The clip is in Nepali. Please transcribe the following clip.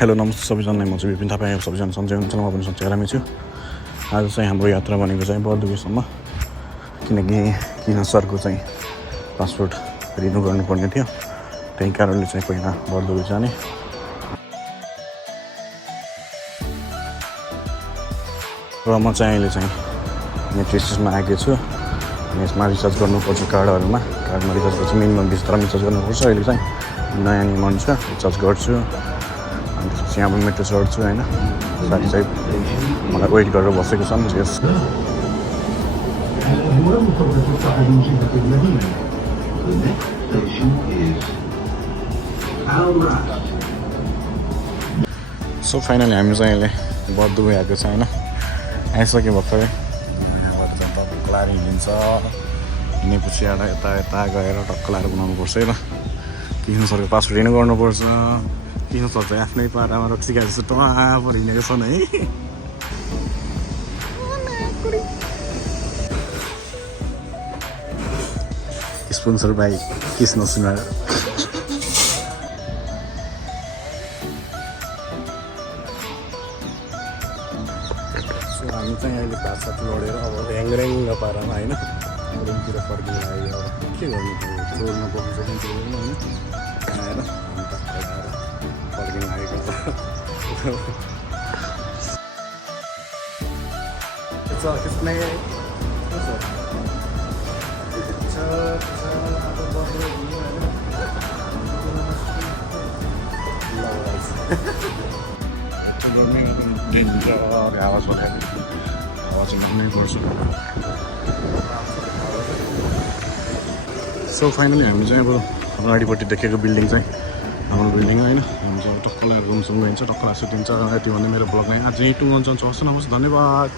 हेलो नमस्ते सबैजनालाई, म चाहिँ विपिन थापा। सबैजना सन्चै हुनुहुन्छ, म पनि सन्चै आरामै छु। आज चाहिँ हाम्रो यात्रा भनेको चाहिँ बर्दुगेसम्म, किनकि सरको चाहिँ पासपोर्ट रिन्यू गर्नुपर्ने थियो। त्यही कारणले चाहिँ पहिला बर्दुगे जाने। र म चाहिँ अहिले चाहिँ मेट्रो स्टेसनमा आएको छु। यसमा रिचार्ज गर्नुपर्छ कार्डमा रिचार्ज गर्छु। मिनिमम 20 तरह रिचार्ज गर्नुपर्छ। अहिले चाहिँ नयाँ नियम अनुसार रिचार्ज गर्छु। अनि त्यसपछि यहाँ पनि मेट्रो चढ्छु होइन। साथी चाहिँ मलाई वेट गरेर बसेको छन्। सो फाइनली हामी चाहिँ अहिले बर्दुगे आएको छ होइन। आइसक्यो भर्खरै। यहाँबाट चाहिँ टक्क लाएर हिँड्छ। हिँडेपछि यता गएर टक्क लाएर बनाउनुपर्छ है ल। किन सरको पासपोर्ट रिन्यू गर्नुपर्छ। किन सर चाहिँ आफ्नै पारामा रक्सी खाएर जस्तो टमापर हिँडेको छन् है। Sponsor by Krishna Sunar. So हामी चाहिँ अहिले भातसात लडेर अब ह्याङ्ग्याङ्ग पारामा होइन रुमतिर फर्किनु लाग्यो। अब के गर्नु छोड्नु पर्छ होइन आएर अन्त फर्किनु लागेको छ। किसने आवाज गर्नै पर्छ। सो फाइनली हामी चाहिँ अब अगाडिपट्टि देखेको बिल्डिङ चाहिँ हाम्रो बिल्डिङ होइन। हामी चाहिँ टक्क लगाएर रुमसम्म गइन्छ, टक्क सुतिन्छ। यति भन्दै मेरो ब्लग नै आज यहीँ टुङ्गो हुन्छ। हस् नमस्ते, धन्यवाद।